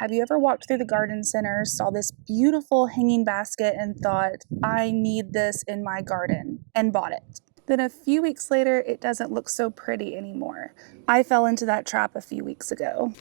Have you ever walked through the garden center, saw this beautiful hanging basket, and thought, I need this in my garden, and bought it? Then a few weeks later, it doesn't look so pretty anymore. I fell into that trap a few weeks ago.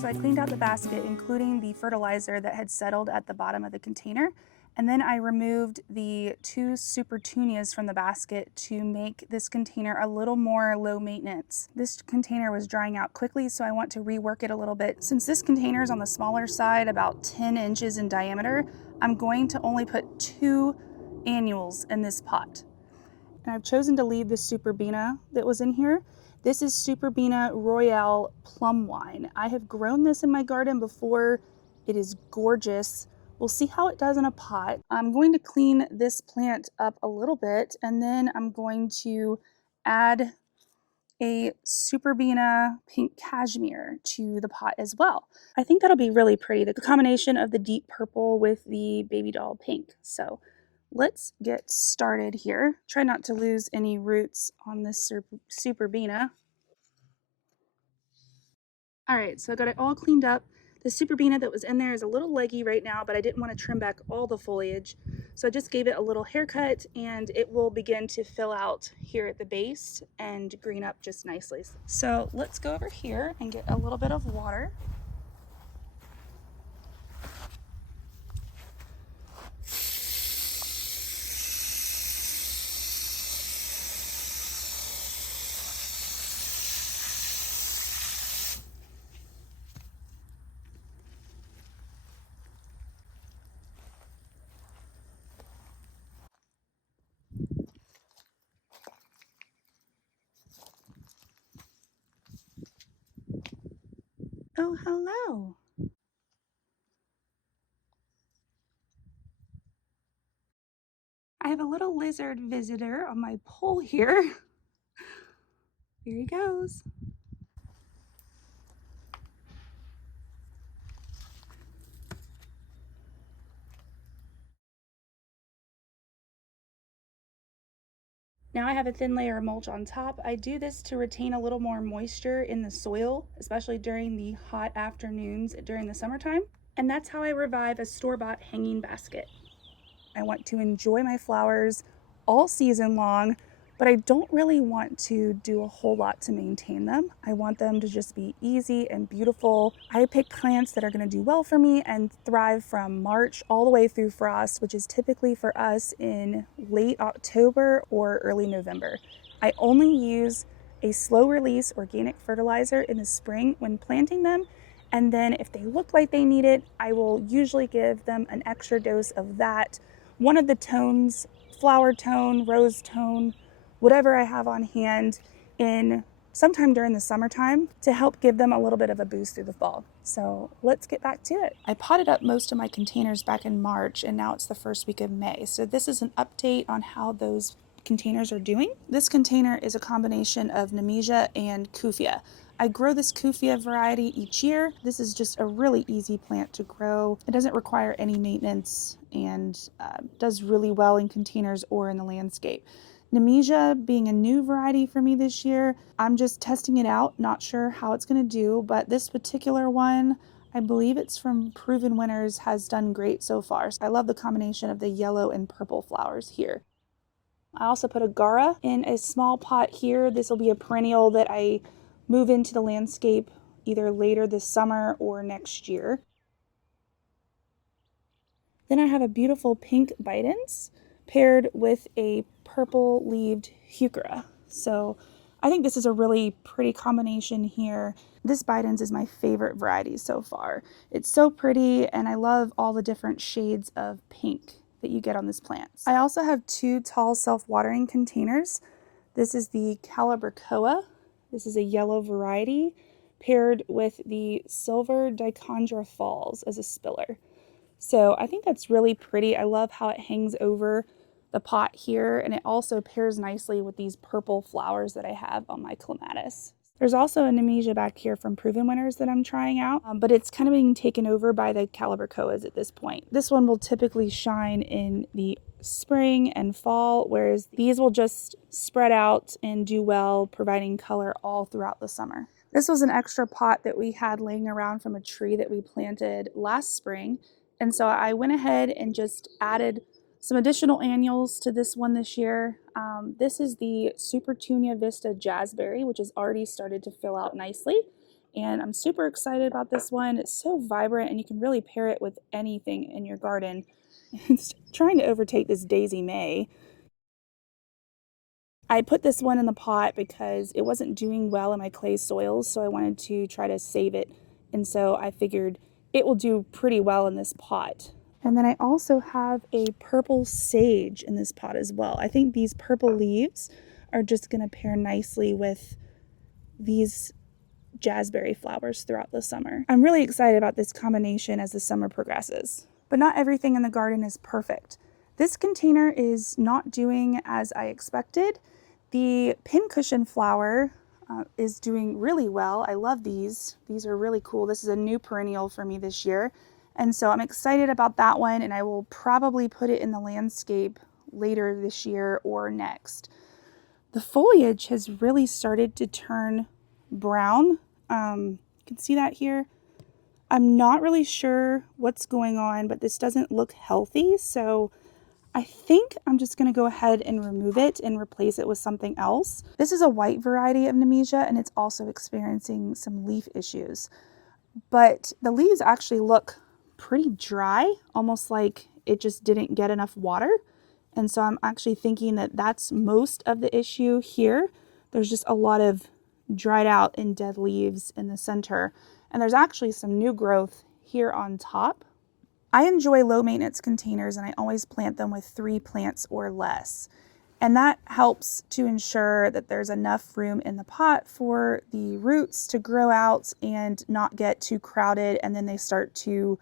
So I cleaned out the basket, including the fertilizer that had settled at the bottom of the container. And then I removed the 2 super tunias from the basket to make this container a little more low maintenance. This container was drying out quickly, so I want to rework it a little bit. Since this container is on the smaller side, about 10 inches in diameter, I'm going to only put 2 annuals in this pot. And I've chosen to leave the Superbena that was in here. This is Superbena Royale Plum Wine. I have grown this in my garden before. It is gorgeous. We'll see how it does in a pot. I'm going to clean this plant up a little bit, and then I'm going to add a Superbena pink cashmere to the pot as well. I think that'll be really pretty, the combination of the deep purple with the baby doll pink. So let's get started here. Try not to lose any roots on this Superbena. All right, so I got it all cleaned up. The Superbena that was in there is a little leggy right now, but I didn't want to trim back all the foliage. So I just gave it a little haircut, and it will begin to fill out here at the base and green up just nicely. So let's go over here and get a little bit of water. Oh, hello. I have a little lizard visitor on my pole here. Here he goes. Now I have a thin layer of mulch on top. I do this to retain a little more moisture in the soil, especially during the hot afternoons during the summertime. And that's how I revive a store-bought hanging basket. I want to enjoy my flowers all season long, but I don't really want to do a whole lot to maintain them. I want them to just be easy and beautiful. I pick plants that are going to do well for me and thrive from March all the way through frost, which is typically for us in late October or early November. I only use a slow release organic fertilizer in the spring when planting them. And then if they look like they need it, I will usually give them an extra dose of that. One of the tones, flower tone, rose tone, whatever I have on hand in sometime during the summertime to help give them a little bit of a boost through the fall. So let's get back to it. I potted up most of my containers back in March, and now it's the first week of May. So this is an update on how those containers are doing. This container is a combination of Nemesia and Kufia. I grow this Kufia variety each year. This is just a really easy plant to grow. It doesn't require any maintenance and does really well in containers or in the landscape. Nemesia being a new variety for me this year, I'm just testing it out, not sure how it's going to do, but this particular one, I believe it's from Proven Winners, has done great so far. So I love the combination of the yellow and purple flowers here. I also put a Gara in a small pot here. This will be a perennial that I move into the landscape either later this summer or next year. Then I have a beautiful pink Bidens paired with a purple-leaved heuchera. So I think this is a really pretty combination here. This Bidens is my favorite variety so far. It's so pretty, and I love all the different shades of pink that you get on this plant. I also have 2 tall self-watering containers. This is the Calibrachoa. This is a yellow variety paired with the Silver Dichondra Falls as a spiller. So I think that's really pretty. I love how it hangs over the pot here, and it also pairs nicely with these purple flowers that I have on my clematis. There's also a Nemesia back here from Proven Winners that I'm trying out, but it's kind of being taken over by the Calibrachoas at this point. This one will typically shine in the spring and fall, whereas these will just spread out and do well, providing color all throughout the summer. This was an extra pot that we had laying around from a tree that we planted last spring, and so I went ahead and just added some additional annuals to this one this year. This is the Supertunia Vista Jazzberry, which has already started to fill out nicely. And I'm super excited about this one. It's so vibrant, and you can really pair it with anything in your garden. It's trying to overtake this Daisy May. I put this one in the pot because it wasn't doing well in my clay soils, so I wanted to try to save it. And so I figured it will do pretty well in this pot. And then I also have a purple sage in this pot as well. I think these purple leaves are just going to pair nicely with these jazzberry flowers throughout the summer. I'm really excited about this combination as the summer progresses. But not everything in the garden is perfect. This container is not doing as I expected. The pincushion flower is doing really well. I love these. These are really cool. This is a new perennial for me this year. And so I'm excited about that one, and I will probably put it in the landscape later this year or next. The foliage has really started to turn brown. You can see that here. I'm not really sure what's going on, but this doesn't look healthy. So I think I'm just going to go ahead and remove it and replace it with something else. This is a white variety of Nemesia, and it's also experiencing some leaf issues. But the leaves actually look pretty dry, almost like it just didn't get enough water. And so I'm actually thinking that that's most of the issue here. There's just a lot of dried out and dead leaves in the center. And there's actually some new growth here on top. I enjoy low maintenance containers, and I always plant them with 3 plants or less. And that helps to ensure that there's enough room in the pot for the roots to grow out and not get too crowded, and then they start to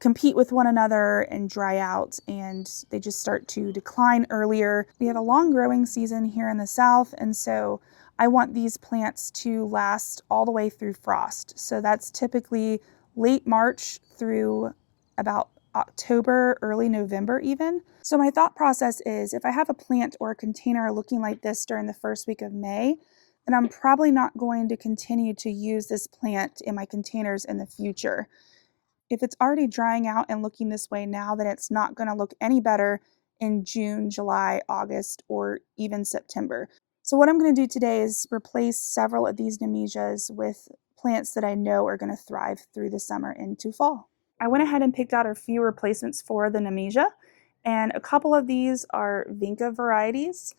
compete with one another and dry out, and they just start to decline earlier. We have a long growing season here in the south, and so I want these plants to last all the way through frost. So that's typically late March through about October, early November even. So my thought process is, if I have a plant or a container looking like this during the first week of May, then I'm probably not going to continue to use this plant in my containers in the future. If it's already drying out and looking this way now, then it's not going to look any better in June, July, August, or even September. So what I'm going to do today is replace several of these Nemesias with plants that I know are going to thrive through the summer into fall. I went ahead and picked out a few replacements for the Nemesia, and a couple of these are Vinca varieties.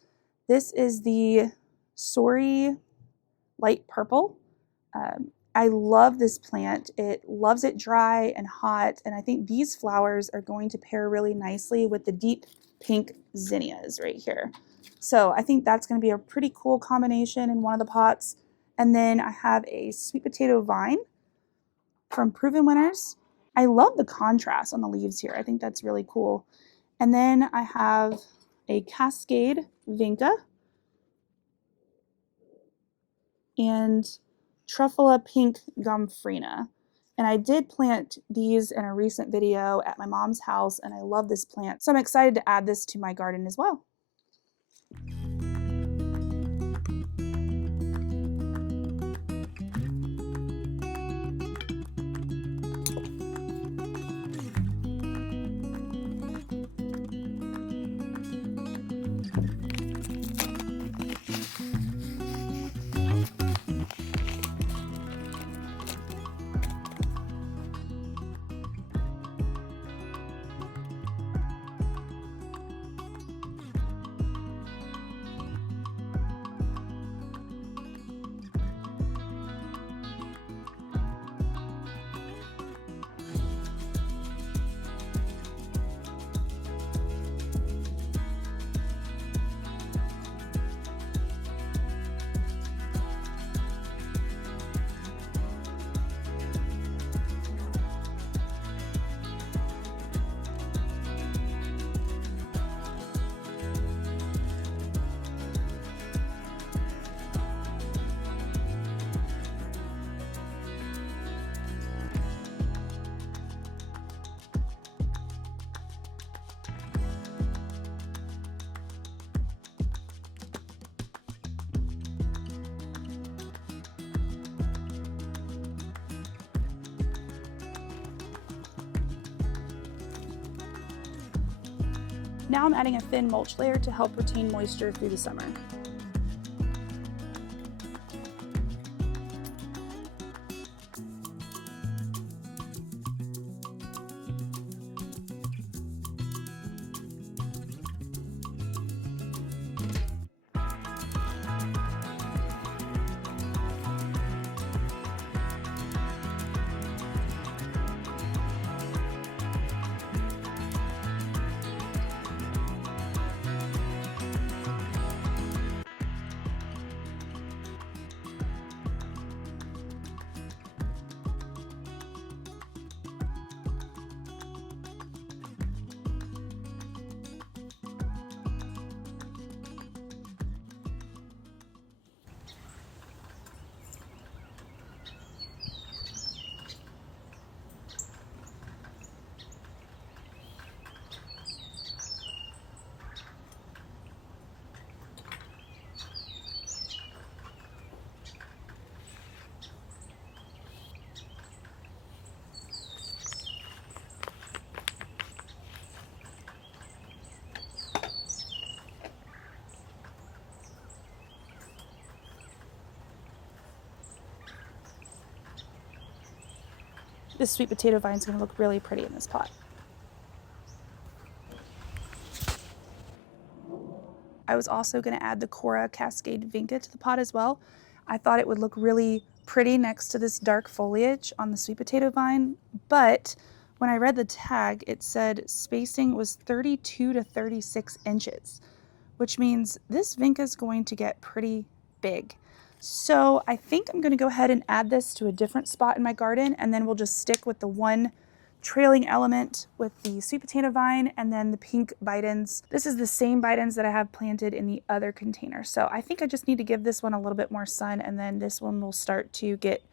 This is the Sori Light Purple. I love this plant. It loves it dry and hot, and I think these flowers are going to pair really nicely with the deep pink zinnias right here. So I think that's going to be a pretty cool combination in one of the pots. And then I have a sweet potato vine from Proven Winners. I love the contrast on the leaves here. I think that's really cool. And then I have a Cascade Vinca and Truffula Pink Gomphrena. And I did plant these in a recent video at my mom's house, and I love this plant. So I'm excited to add this to my garden as well. Now I'm adding a thin mulch layer to help retain moisture through the summer. This sweet potato vine is going to look really pretty in this pot. I was also going to add the Cora Cascade Vinca to the pot as well. I thought it would look really pretty next to this dark foliage on the sweet potato vine, but when I read the tag, it said spacing was 32 to 36 inches, which means this Vinca is going to get pretty big. So I think I'm going to go ahead and add this to a different spot in my garden, and then we'll just stick with the one trailing element with the sweet potato vine and then the pink bitens. This is the same bitens that I have planted in the other container. So I think I just need to give this one a little bit more sun, and then this one will start to get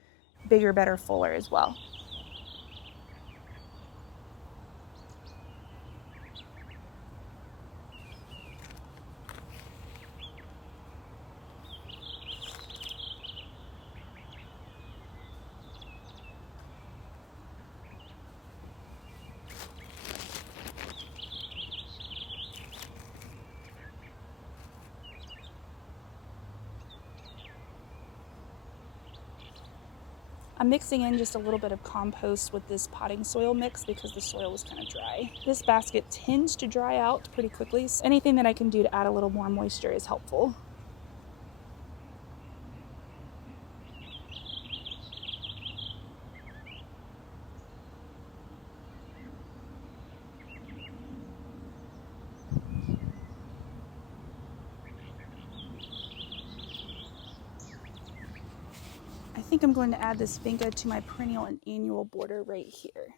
bigger, better, fuller as well. I'm mixing in just a little bit of compost with this potting soil mix because the soil was kind of dry. This basket tends to dry out pretty quickly, so anything that I can do to add a little more moisture is helpful. I think I'm going to add this Vinca to my perennial and annual border right here.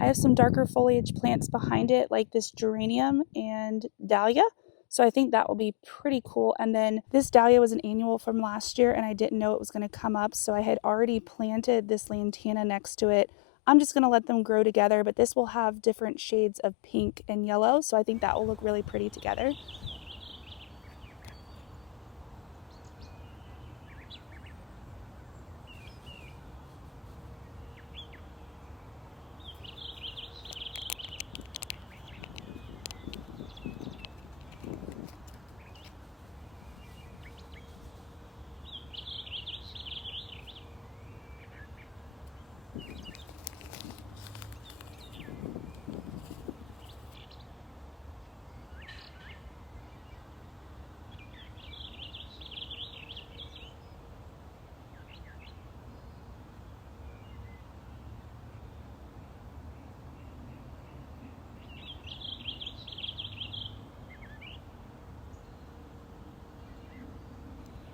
I have some darker foliage plants behind it, like this geranium and dahlia. So I think that will be pretty cool. And then this dahlia was an annual from last year and I didn't know it was going to come up. So I had already planted this lantana next to it. I'm just going to let them grow together, but this will have different shades of pink and yellow. So I think that will look really pretty together.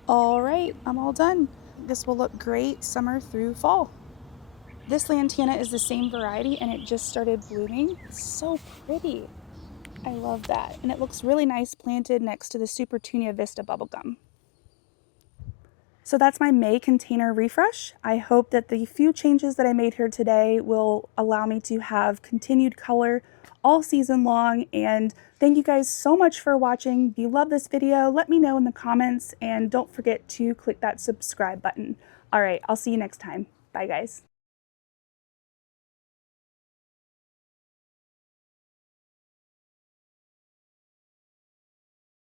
All right, I'm all done. This will look great summer through fall. This lantana is the same variety and it just started blooming. It's so pretty. I love that. And it looks really nice planted next to the Super Tunia Vista bubblegum. So that's my May container refresh. I hope that the few changes that I made here today will allow me to have continued color all season long. And thank you guys so much for watching. If you love this video, let me know in the comments and don't forget to click that subscribe button. All right, I'll see you next time. Bye guys.